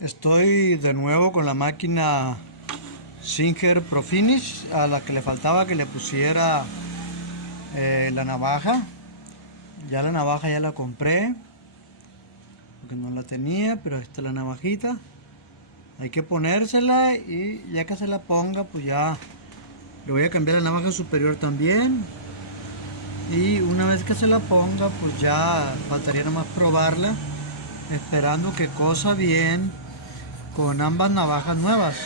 Estoy de nuevo con la máquina Singer Pro Finish, a la que le faltaba que le pusiera la navaja. Ya la navaja ya la compré, porque no la tenía, pero esta es la navajita. Hay que ponérsela y ya que se la ponga, pues ya le voy a cambiar la navaja superior también. Y una vez que se la ponga, pues ya faltaría nada más probarla, esperando que cosa bien con ambas navajas nuevas.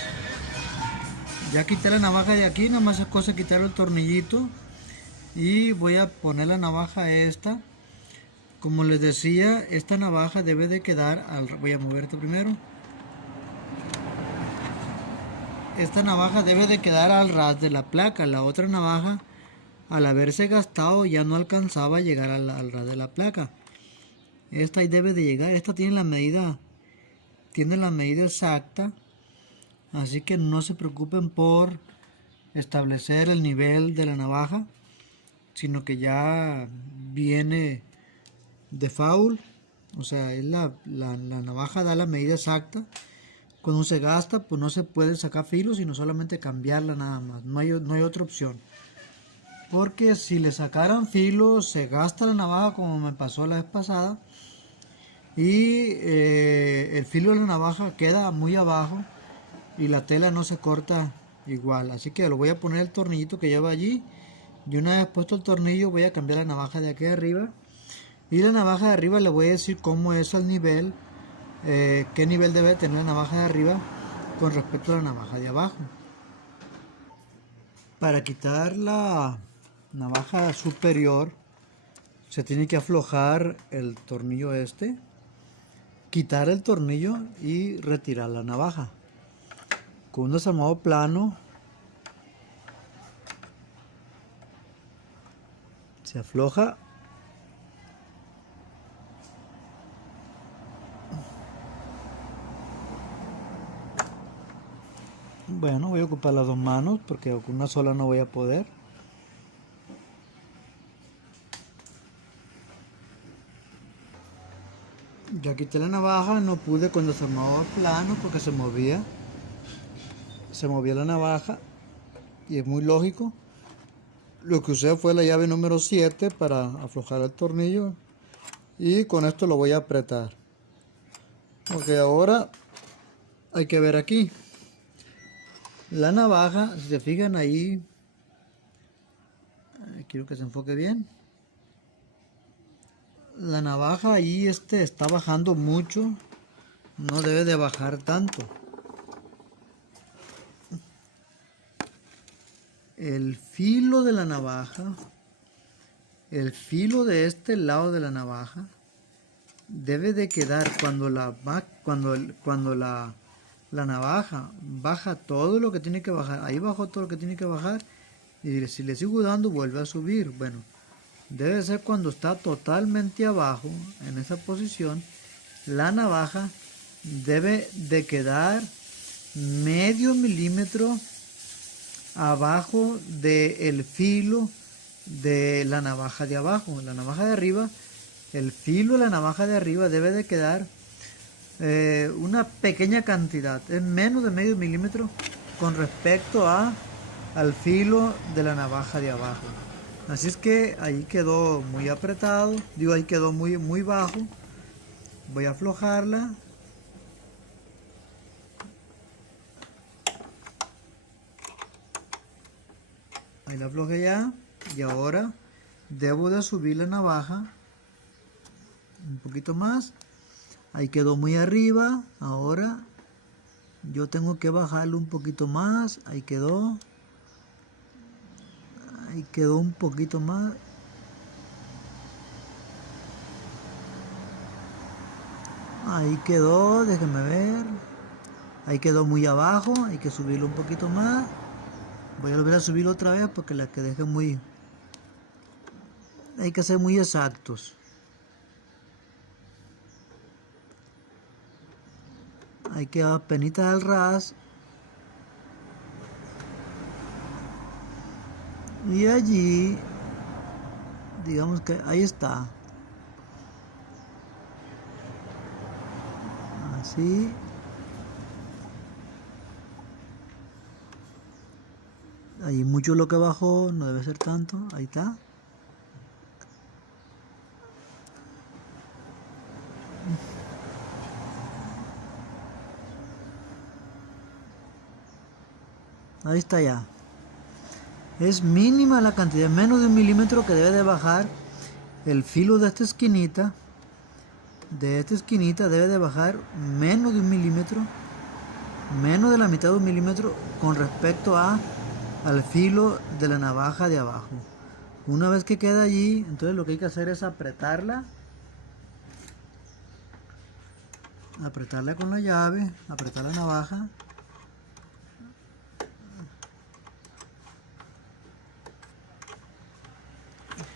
Ya quité la navaja de aquí, nada más es cosa quitar el tornillito y voy a poner la navaja esta. Como les decía, esta navaja debe de quedar voy a mover esto primero. Esta navaja debe de quedar al ras de la placa. La otra navaja, al haberse gastado, ya no alcanzaba a llegar al ras de la placa. Esta ahí debe de llegar. Esta tiene la medida exacta, así que no se preocupen por establecer el nivel de la navaja, sino que ya viene de foul. O sea, es la navaja da la medida exacta. Cuando se gasta, pues no se puede sacar filos, sino solamente cambiarla nada más. No hay otra opción. Porque si le sacaran filos, se gasta la navaja como me pasó la vez pasada. Y el filo de la navaja queda muy abajo y la tela no se corta igual. Así que lo voy a poner el tornillito que lleva allí. Y una vez puesto el tornillo, voy a cambiar la navaja de aquí arriba. Y la navaja de arriba le voy a decir cómo es el nivel, qué nivel debe tener la navaja de arriba con respecto a la navaja de abajo. Para quitar la navaja superior se tiene que aflojar el tornillo este, quitar el tornillo y retirar la navaja. Con un desarmado plano se afloja. Bueno, voy a ocupar las dos manos porque con una sola no voy a poder. Ya quité la navaja, no pude con desarmado plano porque se movía la navaja y es muy lógico. Lo que usé fue la llave número 7 para aflojar el tornillo y con esto lo voy a apretar. Ok, ahora hay que ver aquí. La navaja, si se fijan ahí, quiero que se enfoque bien. La navaja ahí está bajando mucho, no debe de bajar tanto. El filo de la navaja, el filo de este lado de la navaja, debe de quedar cuando la navaja baja todo lo que tiene que bajar. Ahí bajó todo lo que tiene que bajar y si le sigo dando vuelve a subir. Bueno, debe ser cuando está totalmente abajo, en esa posición, la navaja debe de quedar medio milímetro abajo del filo de la navaja de abajo. La navaja de arriba, el filo de la navaja de arriba debe de quedar una pequeña cantidad, es menos de medio milímetro con respecto al filo de la navaja de abajo. Así es que ahí quedó muy apretado, digo, ahí quedó muy bajo. Voy a aflojarla. Ahí la aflojé ya. Y ahora debo de subir la navaja un poquito más. Ahí quedó muy arriba. Ahora yo tengo que bajarlo un poquito más. Ahí quedó. Ahí quedó un poquito más. Ahí quedó, déjenme ver. Ahí quedó muy abajo. Hay que subirlo un poquito más. Voy a volver a subirlo otra vez porque la que dejé muy... Hay que ser muy exactos. Ahí queda penita al ras. Y allí, digamos que ahí está. Así. Ahí mucho lo que bajó, no debe ser tanto. Ahí está. Ahí está ya. Es mínima la cantidad, menos de 1 milímetro que debe de bajar el filo de esta esquinita. De esta esquinita debe de bajar menos de 1 milímetro. Menos de la mitad de 1 milímetro con respecto al filo de la navaja de abajo. Una vez que queda allí, entonces lo que hay que hacer es apretarla. Apretarla con la llave, apretar la navaja.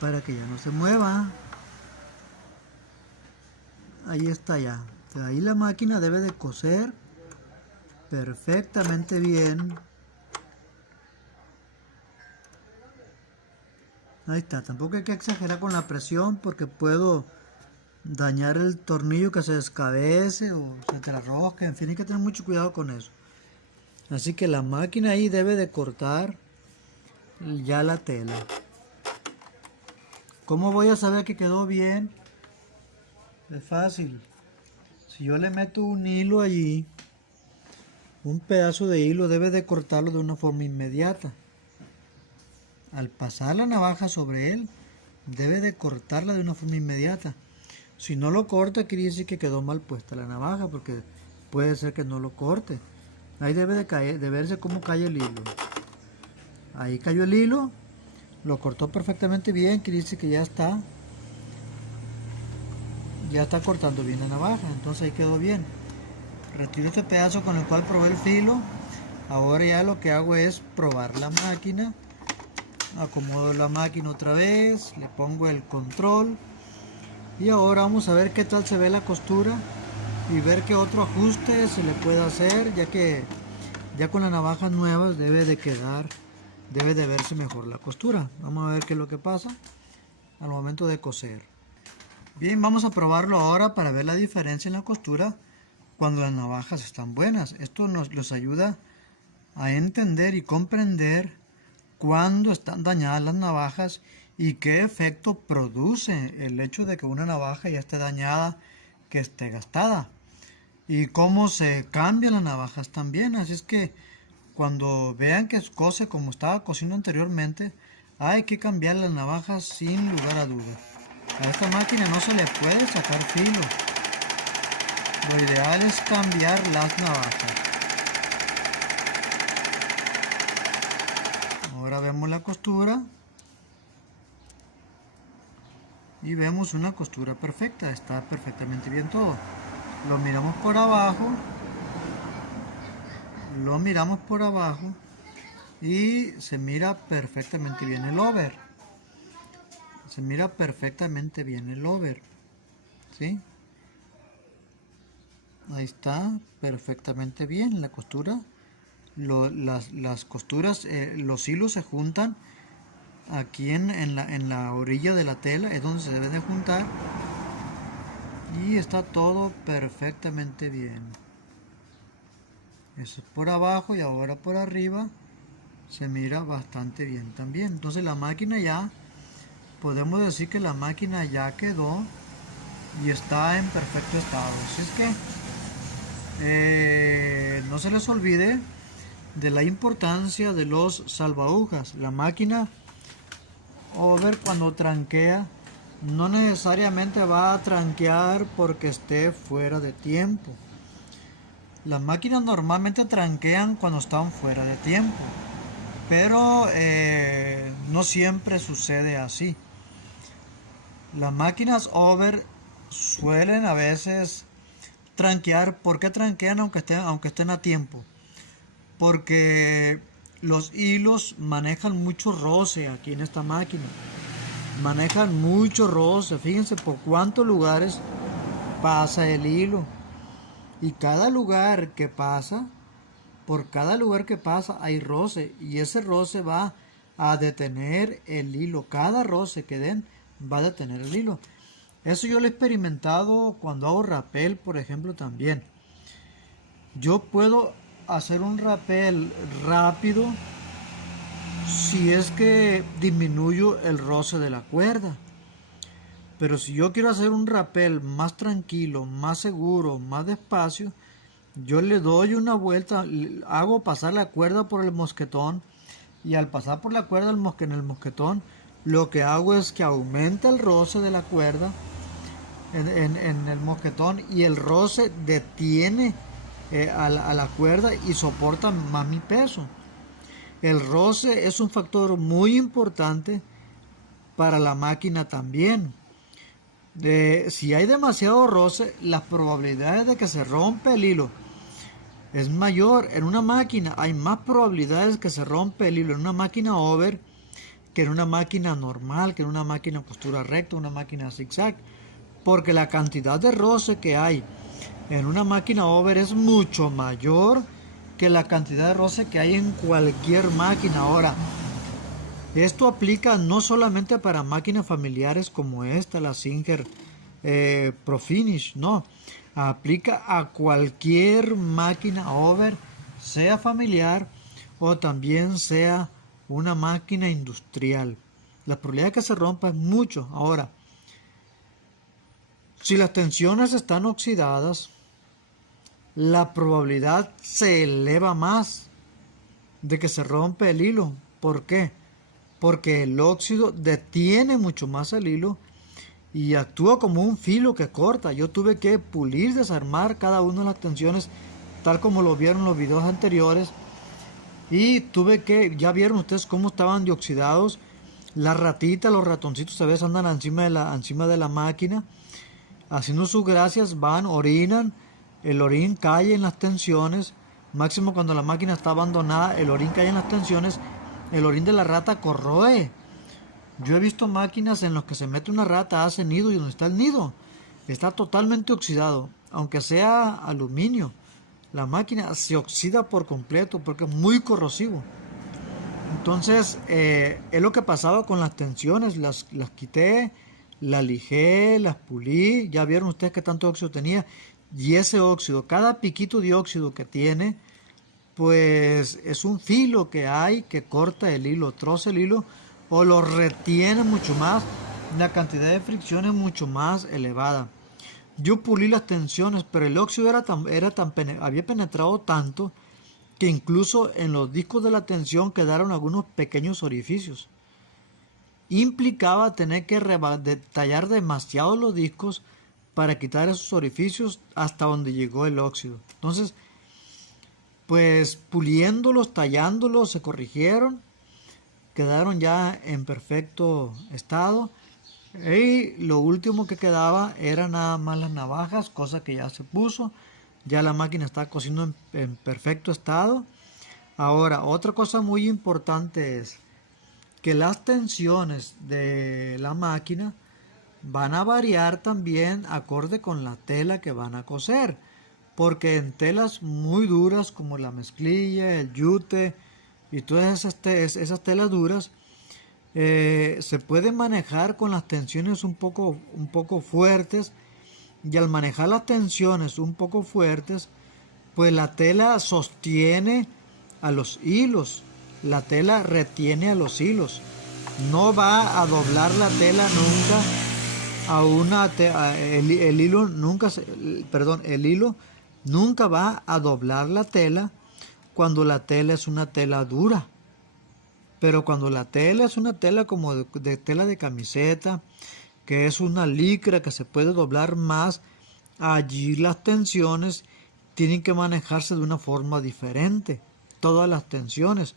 Para que ya no se mueva. Ahí está ya. Ahí la máquina debe de coser perfectamente bien. Ahí está. Tampoco hay que exagerar con la presión porque puedo dañar el tornillo, que se descabece o se trarrosque. En fin, hay que tener mucho cuidado con eso. Así que la máquina ahí debe de cortar ya la tela. ¿Cómo voy a saber que quedó bien? Es fácil. Si yo le meto un hilo allí, un pedazo de hilo, debe de cortarlo de una forma inmediata. Al pasar la navaja sobre él, debe de cortarla de una forma inmediata. Si no lo corta, quiere decir que quedó mal puesta la navaja, porque puede ser que no lo corte. Ahí debe de caer, de verse cómo cae el hilo. Ahí cayó el hilo, lo cortó perfectamente bien, quiere decir que ya está cortando bien la navaja, entonces ahí quedó bien. Retiro este pedazo con el cual probé el filo. Ahora ya lo que hago es probar la máquina. Acomodo la máquina otra vez, le pongo el control y ahora vamos a ver qué tal se ve la costura y ver qué otro ajuste se le puede hacer, ya que ya con las navajas nuevas debe de verse mejor la costura. Vamos a ver qué es lo que pasa al momento de coser. Bien, vamos a probarlo ahora para ver la diferencia en la costura cuando las navajas están buenas. Esto nos ayuda a entender y comprender cuándo están dañadas las navajas y qué efecto produce el hecho de que una navaja ya esté dañada, que esté gastada, y cómo se cambian las navajas también. Así es que cuando vean que cose como estaba cosiendo anteriormente, hay que cambiar las navajas sin lugar a dudas. A esta máquina no se le puede sacar filo. Lo ideal es cambiar las navajas. Ahora vemos la costura y vemos una costura perfecta. Está perfectamente bien todo. Lo miramos por abajo. Lo miramos por abajo y se mira perfectamente bien el over. Se mira perfectamente bien el over. ¿Sí? Ahí está perfectamente bien la costura. Las costuras, los hilos se juntan aquí en la orilla de la tela, es donde se deben de juntar, y está todo perfectamente bien. Eso es por abajo y ahora por arriba se mira bastante bien también. Entonces la máquina ya, podemos decir que la máquina ya quedó y está en perfecto estado. Así es que no se les olvide de la importancia de los salvagujas. La máquina over, cuando tranquea, no necesariamente va a tranquear porque esté fuera de tiempo. Las máquinas normalmente tranquean cuando están fuera de tiempo, pero no siempre sucede así. Las máquinas over suelen a veces tranquear. ¿Por qué tranquean aunque estén a tiempo? Porque los hilos manejan mucho roce aquí en esta máquina. Manejan mucho roce. Fíjense por cuántos lugares pasa el hilo. Y cada lugar que pasa, por cada lugar que pasa hay roce. Y ese roce va a detener el hilo. Cada roce que den va a detener el hilo. Eso yo lo he experimentado cuando hago rapel, por ejemplo, también. Yo puedo hacer un rapel rápido si es que disminuyo el roce de la cuerda. Pero si yo quiero hacer un rapel más tranquilo, más seguro, más despacio, yo le doy una vuelta, hago pasar la cuerda por el mosquetón, y al pasar por la cuerda en el mosquetón, lo que hago es que aumenta el roce de la cuerda en el mosquetón, y el roce detiene a la cuerda y soporta más mi peso. El roce es un factor muy importante para la máquina también. Si hay demasiado roce, las probabilidades de que se rompa el hilo es mayor. En una máquina hay más probabilidades que se rompa el hilo en una máquina over que en una máquina normal, que en una máquina costura recta, una máquina zigzag, porque la cantidad de roce que hay en una máquina over es mucho mayor que la cantidad de roce que hay en cualquier máquina. Ahora, esto aplica no solamente para máquinas familiares como esta, la Singer Profinish, no. Aplica a cualquier máquina over, sea familiar o también sea una máquina industrial. La probabilidad de que se rompa es mucho. Ahora, si las tensiones están oxidadas, la probabilidad se eleva más de que se rompe el hilo. ¿Por qué? Porque el óxido detiene mucho más el hilo y actúa como un filo que corta. Yo tuve que pulir, desarmar cada una de las tensiones, tal como lo vieron en los videos anteriores. Y tuve que, ya vieron ustedes cómo estaban dioxidados. Las ratitas, los ratoncitos a veces andan encima de la máquina, haciendo sus gracias, van, orinan, el orín cae en las tensiones, máximo cuando la máquina está abandonada, el orín cae en las tensiones, el orín de la rata corroe. Yo he visto máquinas en las que se mete una rata, hace nido, y donde está el nido está totalmente oxidado, aunque sea aluminio. La máquina se oxida por completo porque es muy corrosivo. Entonces, es lo que pasaba con las tensiones. Las quité, las lijé, las pulí. Ya vieron ustedes que tanto óxido tenía. Y ese óxido, cada piquito de óxido que tiene, pues es un filo que hay que corta el hilo, troza el hilo o lo retiene mucho más. La cantidad de fricción es mucho más elevada. Yo pulí las tensiones, pero el óxido había penetrado tanto que incluso en los discos de la tensión quedaron algunos pequeños orificios. Implicaba tener que detallar demasiado los discos para quitar esos orificios hasta donde llegó el óxido. Entonces, pues puliéndolos, tallándolos, se corrigieron, quedaron ya en perfecto estado. Y lo último que quedaba era nada más las navajas, cosa que ya se puso. Ya la máquina está cosiendo en perfecto estado. Ahora, otra cosa muy importante es que las tensiones de la máquina van a variar también acorde con la tela que van a coser. Porque en telas muy duras como la mezclilla, el yute y todas esas telas duras, se puede manejar con las tensiones un poco fuertes, y al manejar las tensiones un poco fuertes, pues la tela sostiene a los hilos, la tela retiene a los hilos, no va a doblar la tela nunca el hilo nunca el hilo nunca va a doblar la tela cuando la tela es una tela dura. Pero cuando la tela es una tela como de tela de camiseta, que es una licra que se puede doblar más, allí las tensiones tienen que manejarse de una forma diferente. Todas las tensiones.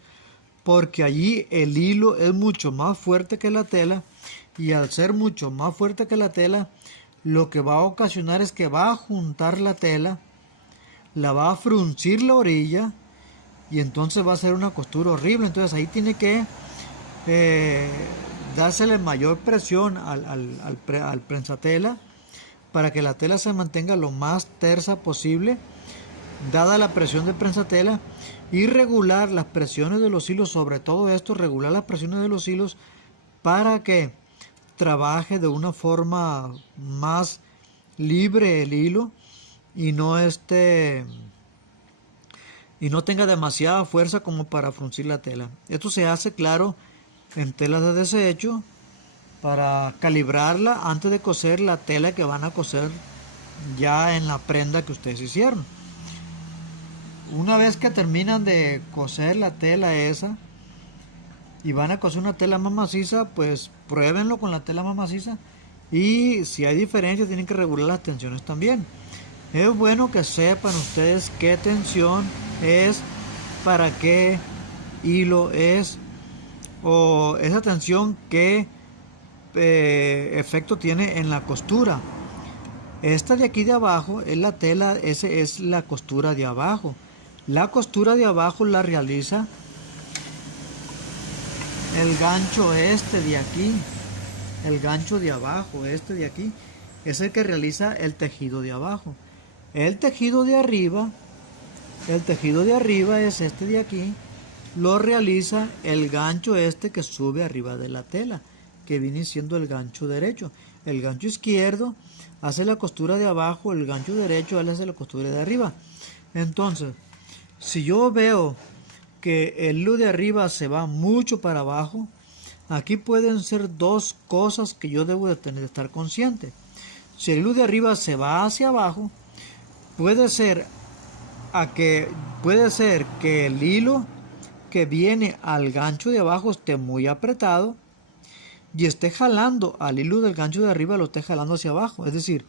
Porque allí el hilo es mucho más fuerte que la tela, y al ser mucho más fuerte que la tela, lo que va a ocasionar es que va a juntar la tela, la va a fruncir la orilla, y entonces va a ser una costura horrible. Entonces ahí tiene que dársele mayor presión al prensatela para que la tela se mantenga lo más tersa posible, dada la presión del prensatela, y regular las presiones de los hilos. Sobre todo esto, regular las presiones de los hilos para que trabaje de una forma más libre el hilo y no esté y no tenga demasiada fuerza como para fruncir la tela. Esto se hace, claro, en telas de desecho para calibrarla antes de coser la tela que van a coser ya en la prenda que ustedes hicieron. Una vez que terminan de coser la tela esa y van a coser una tela más maciza, pues pruébenlo con la tela más maciza, y si hay diferencias tienen que regular las tensiones también. Es bueno que sepan ustedes qué tensión es, para qué hilo es, o esa tensión qué efecto tiene en la costura. Esta de aquí de abajo es la tela, esa es la costura de abajo. La costura de abajo la realiza el gancho este de aquí. El gancho de abajo, este de aquí, es el que realiza el tejido de abajo. El tejido de arriba es este de aquí, lo realiza el gancho este que sube arriba de la tela, que viene siendo el gancho derecho. El gancho izquierdo hace la costura de abajo, el gancho derecho hace la costura de arriba. Entonces, si yo veo que el hilo de arriba se va mucho para abajo, aquí pueden ser dos cosas que yo debo de estar consciente. Si el hilo de arriba se va hacia abajo, puede ser que el hilo que viene al gancho de abajo esté muy apretado y esté jalando al hilo del gancho de arriba, lo esté jalando hacia abajo. Es decir,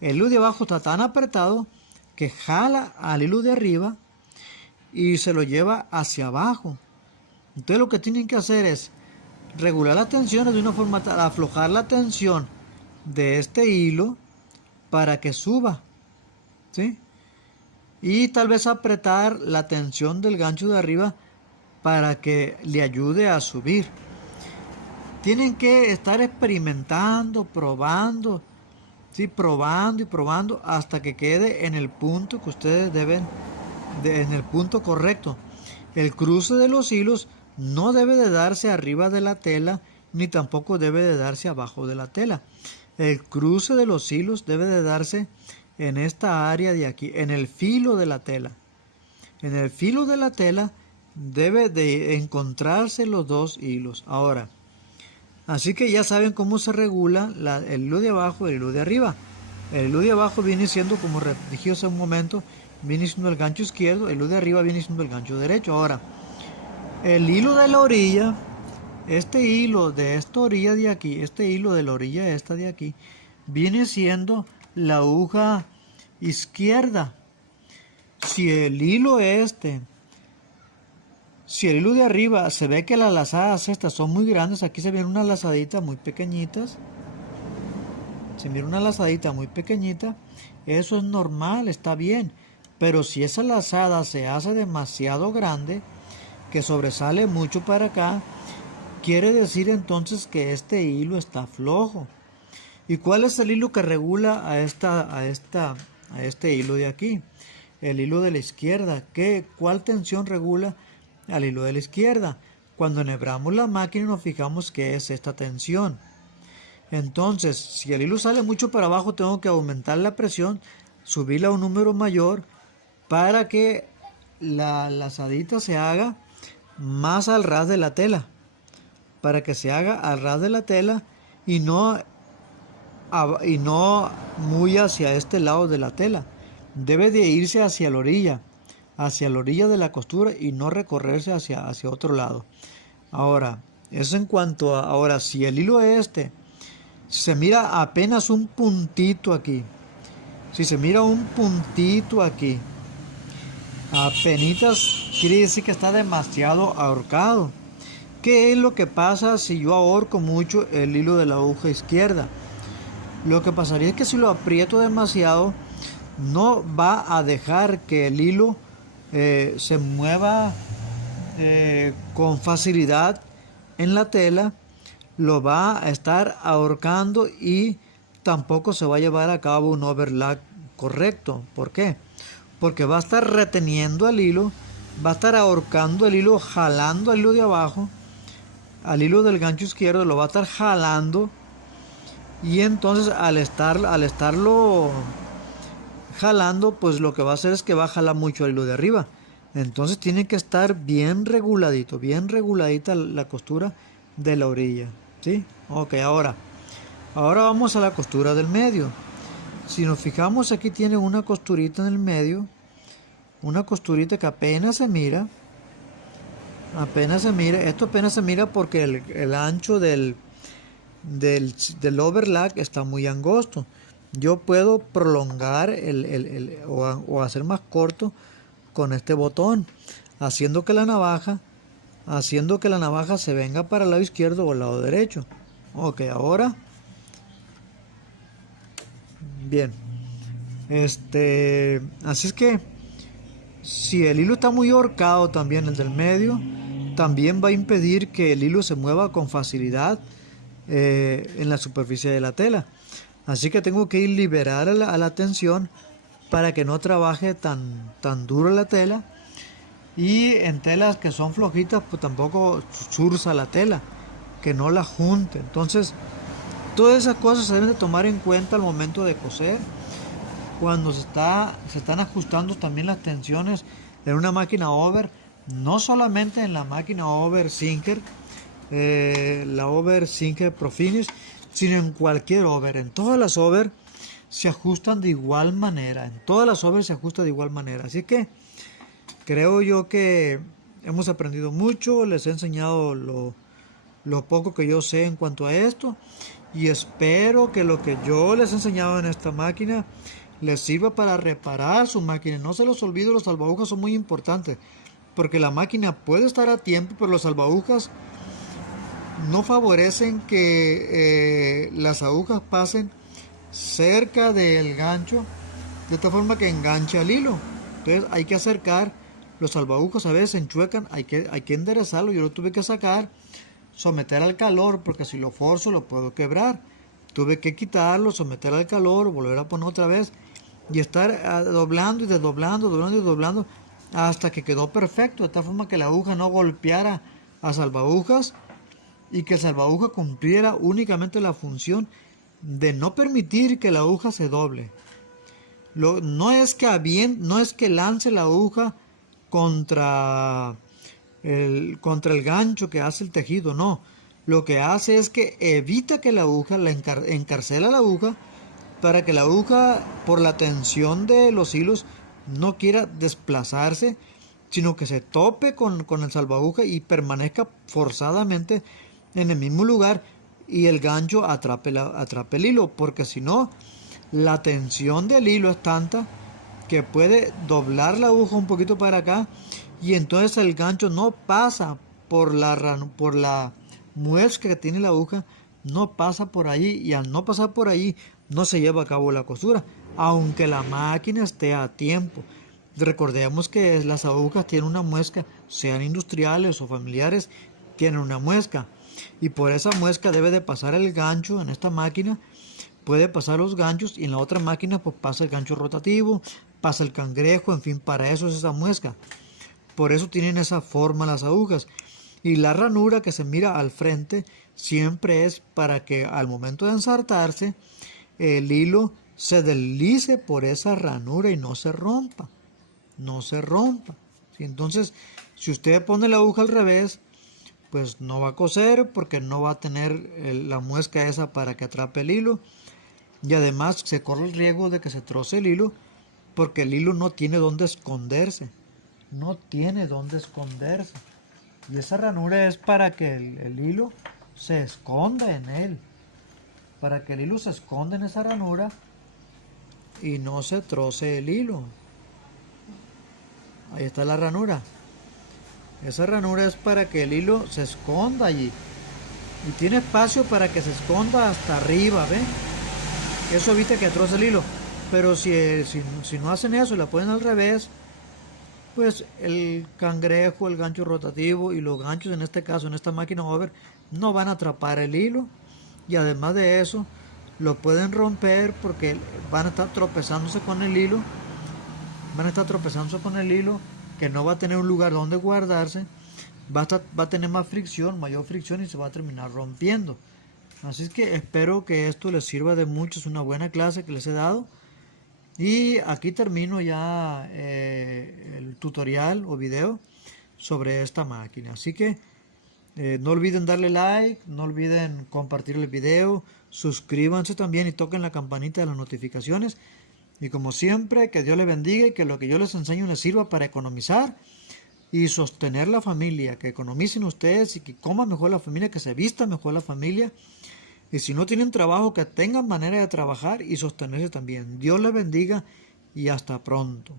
el hilo de abajo está tan apretado que jala al hilo de arriba y se lo lleva hacia abajo. Entonces lo que tienen que hacer es regular las tensiones de una forma tal, aflojar la tensión de este hilo para que suba, ¿sí? Y tal vez apretar la tensión del gancho de arriba para que le ayude a subir. Tienen que estar experimentando, probando, ¿sí? Probando y probando hasta que quede en el punto que ustedes deben, en el punto correcto. El cruce de los hilos no debe de darse arriba de la tela, ni tampoco debe de darse abajo de la tela. El cruce de los hilos debe de darse en esta área de aquí, en el filo de la tela. En el filo de la tela debe de encontrarse los dos hilos. Ahora, así que ya saben cómo se regula el hilo de abajo y el hilo de arriba. El hilo de abajo viene siendo, como dije hace un momento, viene siendo el gancho izquierdo, el hilo de arriba viene siendo el gancho derecho. Ahora, el hilo de la orilla, este hilo de esta orilla de aquí, este hilo de la orilla esta de aquí, viene siendo la aguja izquierda. Si el hilo de arriba se ve que las lazadas estas son muy grandes, aquí se ven unas lazaditas muy pequeñitas, se mira una lazadita muy pequeñita, eso es normal, está bien, pero si esa lazada se hace demasiado grande, que sobresale mucho para acá, quiere decir entonces que este hilo está flojo. ¿Y cuál es el hilo que regula a este hilo de aquí? El hilo de la izquierda. ¿Cuál tensión regula al hilo de la izquierda? Cuando enhebramos la máquina nos fijamos que es esta tensión. Entonces, si el hilo sale mucho para abajo, tengo que aumentar la presión, subirla a un número mayor para que la lazadita se haga más al ras de la tela. Para que se haga al ras de la tela y no muy hacia este lado de la tela. Debe de irse hacia la orilla de la costura y no recorrerse hacia otro lado. Ahora, eso en cuanto a, ahora, si el hilo se mira apenas un puntito aquí, si se mira un puntito aquí, apenitas, quiere decir que está demasiado ahorcado. ¿Qué es lo que pasa si yo ahorco mucho el hilo de la aguja izquierda? Lo que pasaría es que si lo aprieto demasiado, no va a dejar que el hilo se mueva con facilidad en la tela, lo va a estar ahorcando y tampoco se va a llevar a cabo un overlap correcto. ¿Por qué? Porque va a estar reteniendo el hilo, va a estar ahorcando el hilo, jalando el hilo de abajo, al hilo del gancho izquierdo lo va a estar jalando, y entonces al estarlo jalando, pues lo que va a hacer es que va a jalar mucho el hilo de arriba. Entonces tiene que estar bien reguladito, bien reguladita la costura de la orilla, ¿sí? Ok, ahora vamos a la costura del medio. Si nos fijamos, aquí tiene una costurita en el medio, una costurita que apenas se mira, esto apenas se mira porque el ancho del overlock está muy angosto. Yo puedo prolongar o hacer más corto con este botón, haciendo que la navaja se venga para el lado izquierdo o el lado derecho. Ok, ahora, bien. Así es que si el hilo está muy ahorcado también, el del medio, también va a impedir que el hilo se mueva con facilidad en la superficie de la tela. Así que tengo que ir liberar a la tensión para que no trabaje tan duro la tela. Y en telas que son flojitas, pues tampoco surza la tela, que no la junte. Entonces, todas esas cosas se deben de tomar en cuenta al momento de coser. Cuando se están ajustando también las tensiones en una máquina over, no solamente en la máquina over Sinker, la over Sinker Profinish, sino en cualquier over. En todas las over se ajustan de igual manera. En todas las over se ajusta de igual manera. Así que creo yo que hemos aprendido mucho. Les he enseñado lo poco que yo sé en cuanto a esto. Y espero que lo que yo les he enseñado en esta máquina les sirva para reparar su máquina. No se los olvide, los salvagujas son muy importantes. Porque la máquina puede estar a tiempo, pero los salvagujas no favorecen que las agujas pasen cerca del gancho, de tal forma que enganche al hilo. Entonces hay que acercar, los salvagujas a veces enchuecan, hay que enderezarlo. Yo lo tuve que sacar, someter al calor, porque si lo forzo lo puedo quebrar. Tuve que quitarlo, someter al calor, volver a poner otra vez y estar doblando y desdoblando, doblando y doblando hasta que quedó perfecto, de tal forma que la aguja no golpeara a salvagujas y que el salvaguja cumpliera únicamente la función de no permitir que la aguja se doble. No es que lance la aguja contra el gancho que hace el tejido, no. Lo que hace es que evita que la aguja, encarcela la aguja para que la aguja, por la tensión de los hilos, no quiera desplazarse, sino que se tope con el salvaguja y permanezca forzadamente en el mismo lugar y el gancho atrape el hilo, porque si no, la tensión del hilo es tanta que puede doblar la aguja un poquito para acá y entonces el gancho no pasa por la muesca que tiene la aguja, no pasa por ahí, y al no pasar por ahí no se lleva a cabo la costura, aunque la máquina esté a tiempo. Recordemos que las agujas tienen una muesca, sean industriales o familiares, tienen una muesca, y por esa muesca debe de pasar el gancho. En esta máquina puede pasar los ganchos y en la otra máquina pues pasa el gancho rotativo, pasa el cangrejo, en fin, para eso es esa muesca. Por eso tienen esa forma las agujas. Y la ranura que se mira al frente siempre es para que al momento de ensartarse el hilo se deslice por esa ranura y no se rompa. No se rompa. ¿Sí? Entonces, si usted pone la aguja al revés, pues no va a coser porque no va a tener la muesca esa para que atrape el hilo. Y además se corre el riesgo de que se troce el hilo porque el hilo no tiene dónde esconderse. No tiene dónde esconderse. Y esa ranura es para que el hilo se esconda en él. Para que el hilo se esconda en esa ranura y no se troce el hilo. Ahí está la ranura. Esa ranura es para que el hilo se esconda allí. Y tiene espacio para que se esconda hasta arriba, ¿ven? Eso evita que troce el hilo. Pero si no hacen eso y la ponen al revés, pues el cangrejo, el gancho rotativo y los ganchos, en este caso, en esta máquina over, no van a atrapar el hilo. Y además de eso, lo pueden romper porque van a estar tropezándose con el hilo. Van a estar tropezándose con el hilo, que no va a tener un lugar donde guardarse. Va a tener más fricción, mayor fricción, y se va a terminar rompiendo. Así es que espero que esto les sirva de mucho. Es una buena clase que les he dado. Y aquí termino ya el tutorial o video sobre esta máquina. Así que no olviden darle like, no olviden compartir el video, suscríbanse también y toquen la campanita de las notificaciones. Y como siempre, que Dios les bendiga y que lo que yo les enseño les sirva para economizar y sostener la familia, que economicen ustedes y que coman mejor la familia, que se vista mejor la familia. Y si no tienen trabajo, que tengan manera de trabajar y sostenerse también. Dios les bendiga y hasta pronto.